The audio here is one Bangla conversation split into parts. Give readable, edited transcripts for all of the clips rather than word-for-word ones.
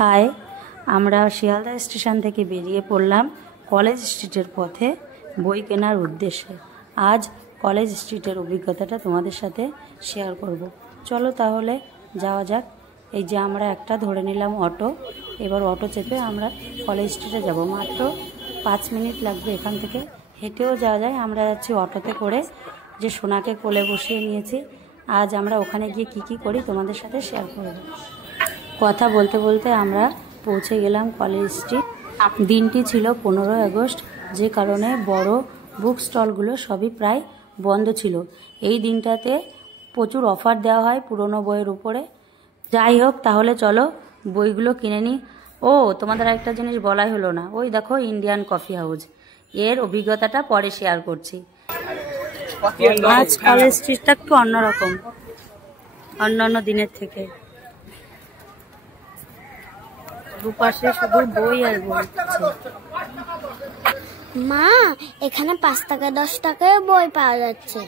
হাই, আমরা শিয়ালদা স্টেশন থেকে বেরিয়ে পড়লাম কলেজ স্ট্রিটের পথে বই কেনার উদ্দেশ্যে। আজ কলেজ স্ট্রিটের অভিজ্ঞতাটা তোমাদের সাথে শেয়ার করব। চলো তাহলে যাওয়া যাক। এই যে আমরা একটা ধরে নিলাম অটো, এবার অটো চেপে আমরা কলেজ স্ট্রিটে যাব। মাত্র 5 মিনিট লাগবে এখান থেকে, হেঁটেও যাওয়া যায়। আমরা যাচ্ছি অটোতে করে, যে সোনাকে কোলে বসিয়ে নিয়েছি। আজ আমরা ওখানে গিয়ে কি করি তোমাদের সাথে শেয়ার করব। কথা বলতে বলতে আমরা পৌঁছে গেলাম কলেজ স্ট্রিট। দিনটি ছিল 15 আগস্ট, যে কারণে বড় বুক স্টলগুলো সবই প্রায় বন্ধ ছিল। এই দিনটাতে প্রচুর অফার দেওয়া হয় পুরনো বইয়ের উপরে। যাই হোক, তাহলে চলো বইগুলো কিনে নিই। ও, তোমাদের একটা জিনিস বলাই হলো না, ওই দেখো ইন্ডিয়ান কফি হাউস। এর অভিজ্ঞতাটা পরে শেয়ার করছি। আজ কলেজ স্ট্রিটটা একটু অন্যরকম অন্যান্য দিনের থেকে। দুপাশে শুধু বই আর বই। মা, এখানে 5 টাকা 10 টাকায় বই পাওয়া যাচ্ছে।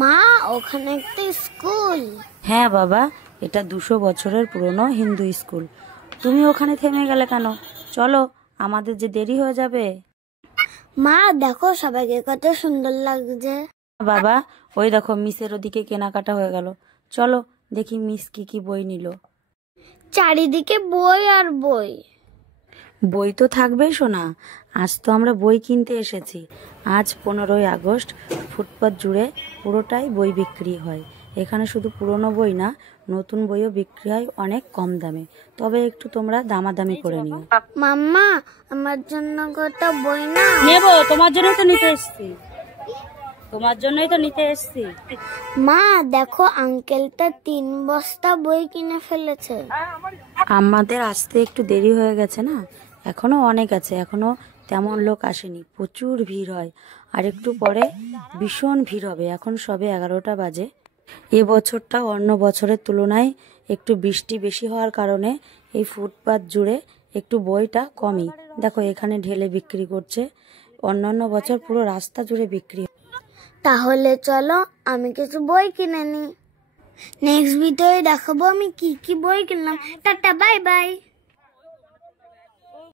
মা, ওখানে একটা স্কুল। হ্যাঁ বাবা, এটা 200 বছরের পুরনো হিন্দু স্কুল। তুমি ওখানে থেমে গেলে কেন? চলো, আমাদের যে দেরি হয়ে যাবে। মা দেখো, সবাইকে কত সুন্দর লাগছে। বাবা, ওই দেখো মিসের ওদিকে কেনাকাটা হয়ে গেল। চলো দেখি মিস কি বই নিল। চারিদিকে বই আর বই। বই তো থাকবেই সোনা, আজ তো আমরা বই কিনতে এসেছি। আজ 15 আগস্ট, ফুটপাত জুড়ে পুরোটাই বই বিক্রি হয়। এখানে শুধু পুরনো বই না, নতুন বইও বিক্রি হয় অনেক কম দামে। তবে একটু তোমরা দামাদামি করে নিও। মাম্মা, আমার জন্য কত বই না নেবো, তোমার জন্যই তো নিতে এসছি। মা দেখো, আঙ্কেলটা 3 বস্তা বই কিনে ফেলেছে। আমাদের আসতে একটু দেরি হয়ে গেছে না, এখনো অনেক আছে, এখনো তেমন লোক আসেনি, প্রচুর ভিড় হয়। আর একটু পরে ভীষণ ভিড় হবে। এখন সবে 11টা বাজে। এবছরটা অন্য বছরের তুলনায় একটু বৃষ্টি বেশি হওয়ার কারণে এই ফুটপাত জুড়ে একটু বইটা কমই। দেখো এখানে ঢেলে বিক্রি করছে, অন্যান্য বছর পুরো রাস্তা জুড়ে বিক্রি। তাহলে চলো আমি কিছু বই কিনে নিই। নেক্সট ভিডিওয়ে দেখাবো আমি কি বই কিনলাম। Tata, bye bye.